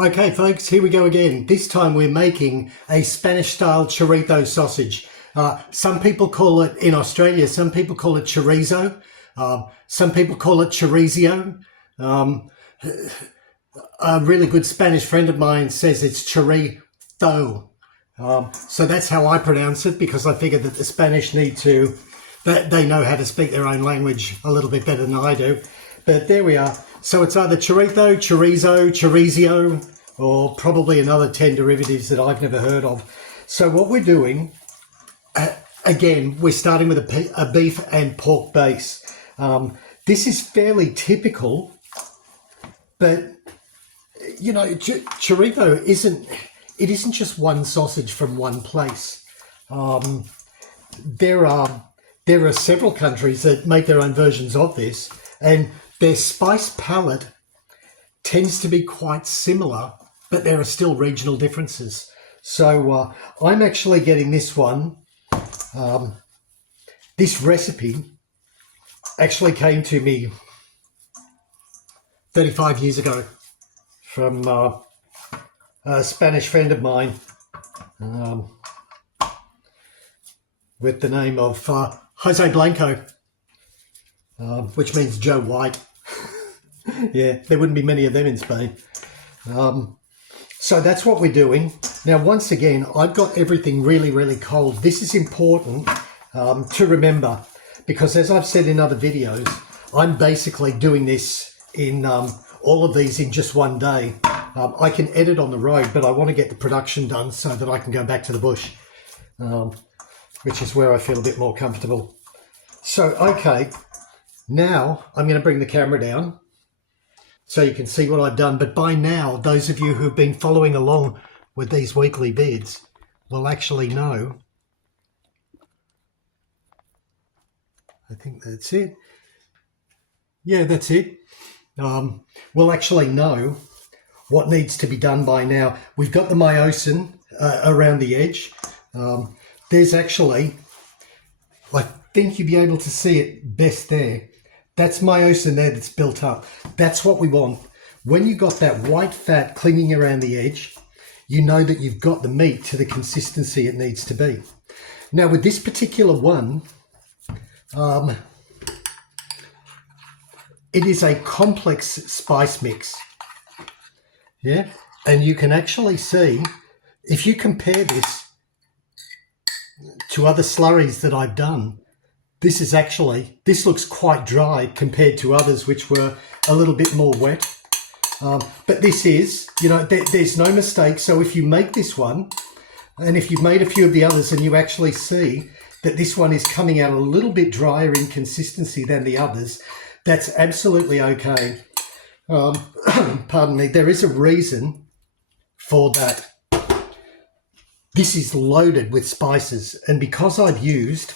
Okay, folks, here we go again. This time we're making a Spanish-style chorizo sausage. Some people call it, in Australia, some people call it chorizo. Some people call it chorizo. A really good Spanish friend of mine says it's chorizo. So that's how I pronounce it, because I figured that the Spanish need to, they know how to speak their own language a little bit better than I do. But there we are. So it's either chorizo, chorizo, chorizo, or probably another 10 derivatives that I've never heard of. So what we're doing, again, we're starting with a beef and pork base. This is fairly typical, but you know, chorizo isn't just one sausage from one place. There are several countries that make their own versions of this, and their spice palette tends to be quite similar, but there are still regional differences. So I'm actually getting this one. This recipe actually came to me 35 years ago from a Spanish friend of mine with the name of Jose Blanco, which means Joe White. Yeah, there wouldn't be many of them in Spain. So that's what we're doing. Now, once again, I've got everything really, really cold. This is important to remember, because as I've said in other videos, I'm basically doing this in all of these in just one day. I can edit on the road, but I want to get the production done so that I can go back to the bush, which is where I feel a bit more comfortable. So, okay, now I'm going to bring the camera down so you can see what I've done. But by now, those of you who've been following along with these weekly vids will actually know. I think that's it. Yeah, that's it. We'll actually know what needs to be done by now. We've got the myosin around the edge. There's actually, I think you'll be able to see it best there. That's myosin there that's built up. That's what we want. When you got that white fat clinging around the edge, you know that you've got the meat to the consistency it needs to be. Now with this particular one, it is a complex spice mix. Yeah, and you can actually see, if you compare this to other slurries that I've done, this looks quite dry compared to others which were a little bit more wet. But this is, you know, there's no mistake. So if you make this one, and if you've made a few of the others and you actually see that this one is coming out a little bit drier in consistency than the others, that's absolutely okay. Pardon me, there is a reason for that. This is loaded with spices, and because I've used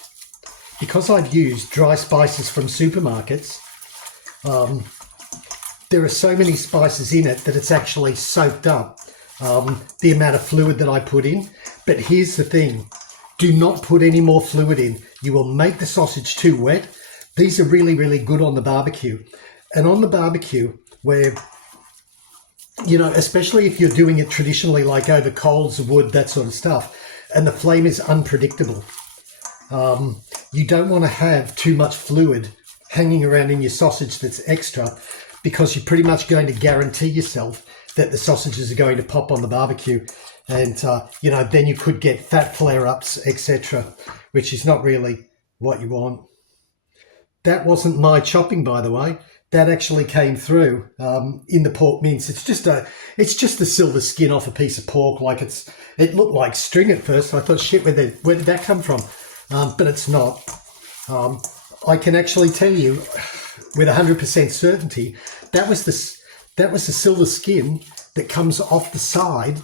dry spices from supermarkets, there are so many spices in it that it's actually soaked up the amount of fluid that I put in. But here's the thing, do not put any more fluid in. You will make the sausage too wet. These are really, really good on the barbecue. And on the barbecue, where, you know, especially if you're doing it traditionally, like over coals, wood, that sort of stuff, and the flame is unpredictable, you don't want to have too much fluid hanging around in your sausage that's extra, because you're pretty much going to guarantee yourself that the sausages are going to pop on the barbecue. And, you know, then you could get fat flare-ups, etc., which is not really what you want. That wasn't my chopping, by the way. That actually came through in the pork mince. It's just the silver skin off a piece of pork. Like it looked like string at first. I thought, shit, where did that come from? But it's not. I can actually tell you with 100% certainty that was the silver skin that comes off the side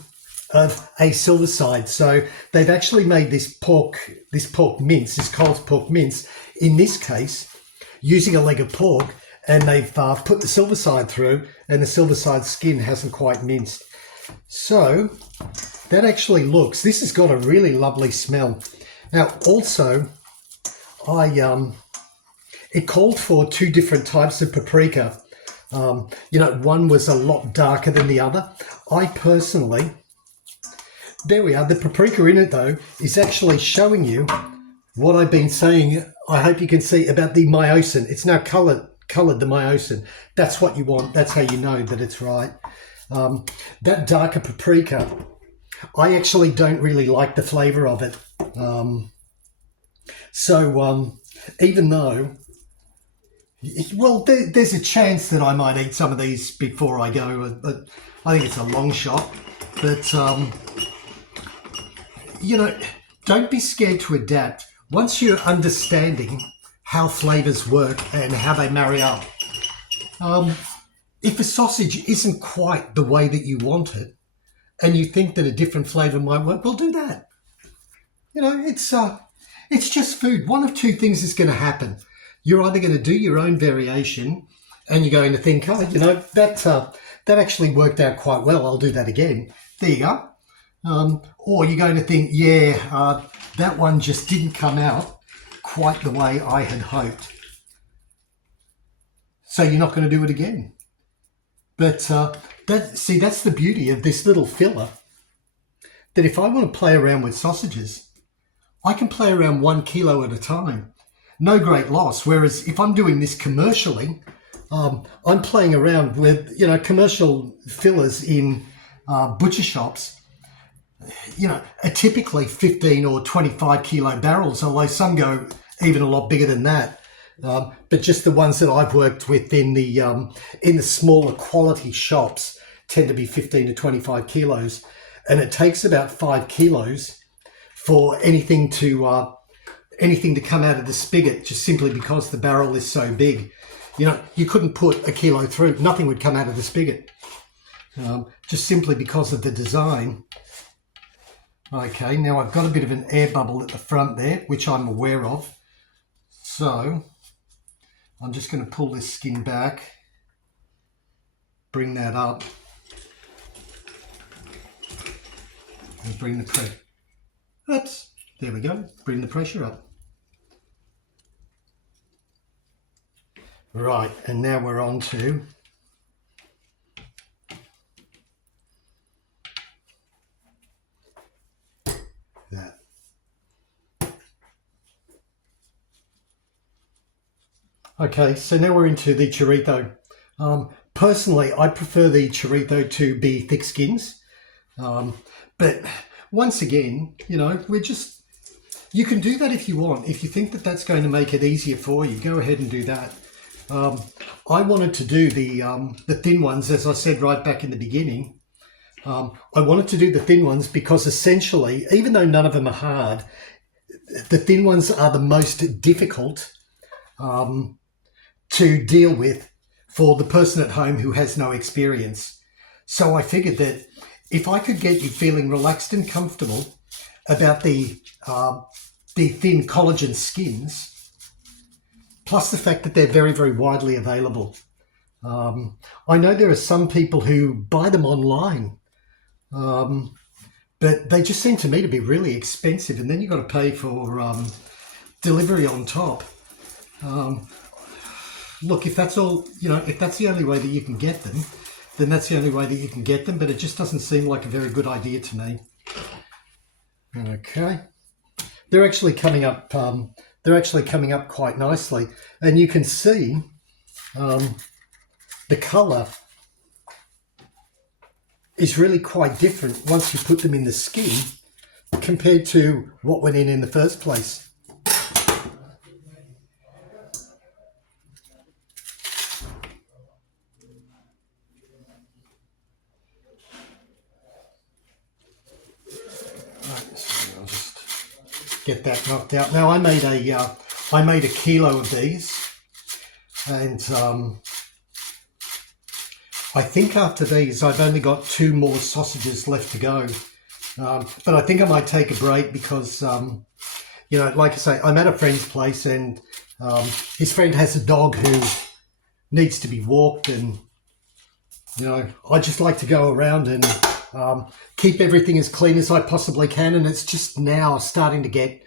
of a silver side. So they've actually made this pork mince, this Coles pork mince, in this case, using a leg of pork, and they've put the silver side through, and the silver side skin hasn't quite minced. So that actually looks, this has got a really lovely smell. Now also, it called for 2 different types of paprika. One was a lot darker than the other. I personally, there we are. The paprika in it, though, is actually showing you what I've been saying. I hope you can see about the myosin. It's now coloured the myosin. That's what you want. That's how you know that it's right. That darker paprika, I actually don't really like the flavour of it. Even though, well, there's a chance that I might eat some of these before I go, but I think it's a long shot. But, don't be scared to adapt. Once you're understanding how flavours work and how they marry up, if a sausage isn't quite the way that you want it, and you think that a different flavour might work, well, do that. It's just food. One of two things is going to happen. You're either going to do your own variation, and you're going to think, oh, that actually worked out quite well. I'll do that again. There you go. Or you're going to think, that one just didn't come out quite the way I had hoped. So you're not going to do it again. But that's the beauty of this little filler. That if I want to play around with sausages, I can play around 1 kilo at a time. No great loss. Whereas if I'm doing this commercially, I'm playing around with, commercial fillers in butcher shops, are typically 15 or 25 kilo barrels, although some go even a lot bigger than that. But just the ones that I've worked with in the smaller quality shops tend to be 15 to 25 kilos. And it takes about 5 kilos for anything to come out of the spigot, just simply because the barrel is so big. You couldn't put a kilo through. Nothing would come out of the spigot, just simply because of the design. Okay, now I've got a bit of an air bubble at the front there, which I'm aware of. So I'm just going to pull this skin back, bring that up, and bring the pressure. Oops, there we go. Bring the pressure up. Right, and now we're on to that. Okay, so now we're into the chorizo. Personally, I prefer the chorizo to be thick skins. But once again, you can do that if you want. If you think that that's going to make it easier for you, go ahead and do that. I wanted to do the thin ones, as I said right back in the beginning. I wanted to do the thin ones because essentially, even though none of them are hard, the thin ones are the most difficult to deal with for the person at home who has no experience. So I figured that if I could get you feeling relaxed and comfortable about the thin collagen skins, plus the fact that they're very, very widely available. I know there are some people who buy them online, but they just seem to me to be really expensive, and then you've got to pay for delivery on top. Look, if that's all, if that's the only way that you can get them, then that's the only way that you can get them, but it just doesn't seem like a very good idea to me. Okay. They're actually coming up quite nicely, and you can see the colour is really quite different once you put them in the skin compared to what went in the first place. Get that knocked out. Now I made a kilo of these, and I think after these I've only got 2 more sausages left to go. But I think I might take a break because like I say, I'm at a friend's place, and his friend has a dog who needs to be walked, and I just like to go around and keep everything as clean as I possibly can, and it's just now starting to get,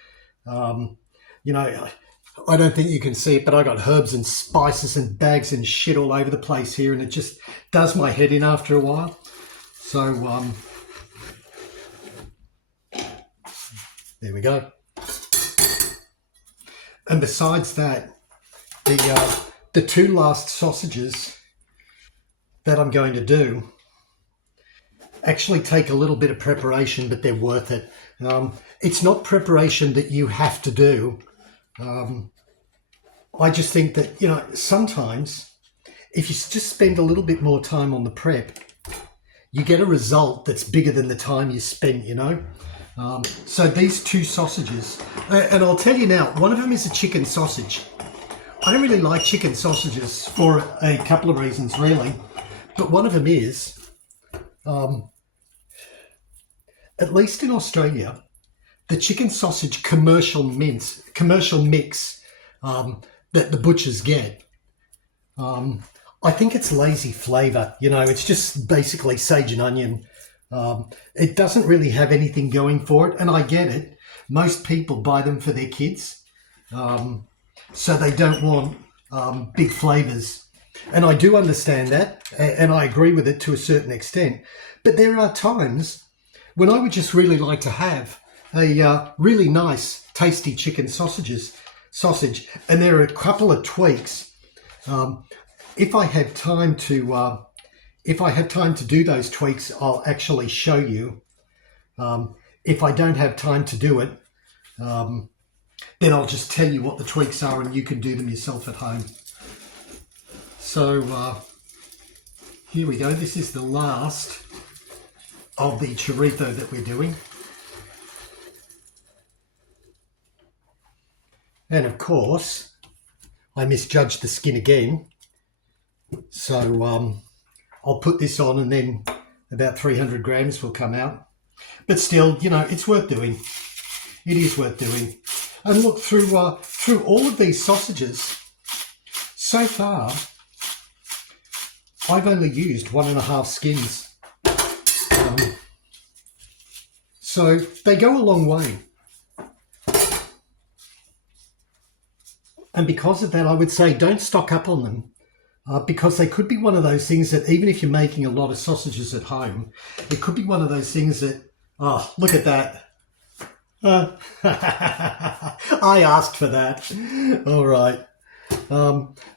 I don't think you can see it, but I got herbs and spices and bags and shit all over the place here, and it just does my head in after a while. So there we go. And besides that, the two last sausages that I'm going to do actually take a little bit of preparation, but they're worth it. It's not preparation that you have to do. I just think that, you know, sometimes if you just spend a little bit more time on the prep, you get a result that's bigger than the time you spent, you know. So these two sausages, and I'll tell you now, one of them is a chicken sausage. I don't really like chicken sausages for a couple of reasons, really. But one of them is, at least in Australia, the chicken sausage commercial mix that the butchers get, I think it's lazy flavour. You know, it's just basically sage and onion. It doesn't really have anything going for it, and I get it. Most people buy them for their kids, so they don't want big flavours. And I do understand that, and I agree with it to a certain extent. But there are times when I would just really like to have a really nice, tasty chicken sausage, and there are a couple of tweaks. If I have time to do those tweaks, I'll actually show you. If I don't have time to do it, then I'll just tell you what the tweaks are, and you can do them yourself at home. So here we go. This is the last of the chorizo that we're doing. And of course, I misjudged the skin again. So I'll put this on, and then about 300 grams will come out. But still, you know, it's worth doing. It is worth doing. And look, through all of these sausages, so far, I've only used 1.5 skins. So they go a long way. And because of that, I would say don't stock up on them, because they could be one of those things that even if you're making a lot of sausages at home, it could be one of those things that, oh, look at that. I asked for that. All right.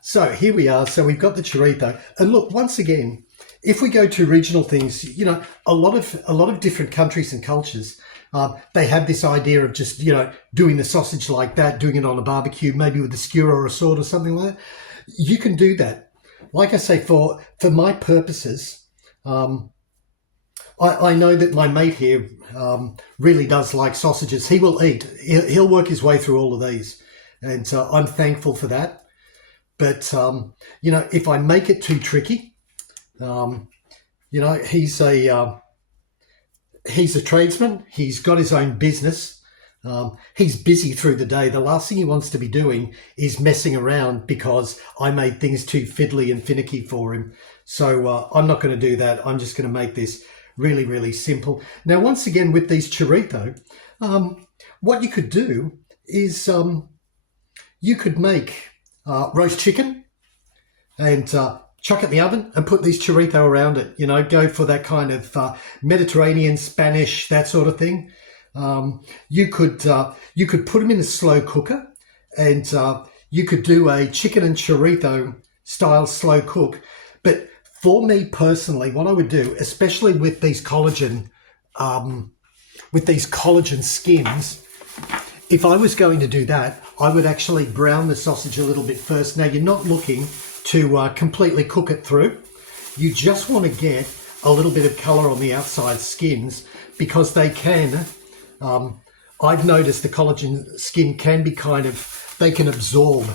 So here we are. So we've got the chorizo. And look, once again, if we go to regional things, you know, a lot of different countries and cultures, they have this idea of just, you know, doing the sausage like that, doing it on a barbecue, maybe with a skewer or a sword or something like that. You can do that. Like I say, for my purposes, I know that my mate here really does like sausages. He will eat. He'll work his way through all of these. And I'm thankful for that. But, you know, if I make it too tricky, you know, he's a tradesman. He's got his own business. He's busy through the day. The last thing he wants to be doing is messing around because I made things too fiddly and finicky for him. So I'm not going to do that. I'm just going to make this really, really simple. Now, once again, with these chorizo, what you could do is you could make roast chicken and chuck it in the oven and put these chorizo around it. You know, go for that kind of Mediterranean, Spanish, that sort of thing. You could put them in a slow cooker, and you could do a chicken and chorizo style slow cook. But for me personally, what I would do, especially with these collagen skins, if I was going to do that, I would actually brown the sausage a little bit first. Now, you're not looking to completely cook it through. You just want to get a little bit of color on the outside skins, because they can, I've noticed the collagen skin can be they can absorb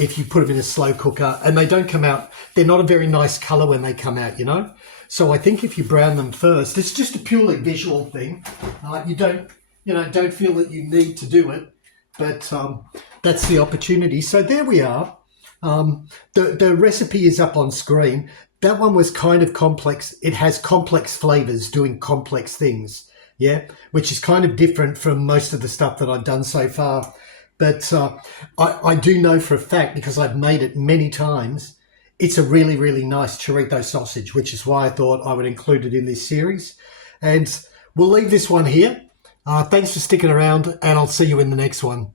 if you put them in a slow cooker, and they don't come out, they're not a very nice color when they come out, you know. So I think if you brown them first, it's just a purely visual thing. You don't feel that you need to do it, but that's the opportunity. So there we are. The recipe is up on screen. That one was kind of complex. It has complex flavors doing complex things, yeah, which is kind of different from most of the stuff that I've done so far. But I do know for a fact, because I've made it many times, it's a really, really nice chorizo sausage, which is why I thought I would include it in this series. And we'll leave this one here. Thanks for sticking around, and I'll see you in the next one.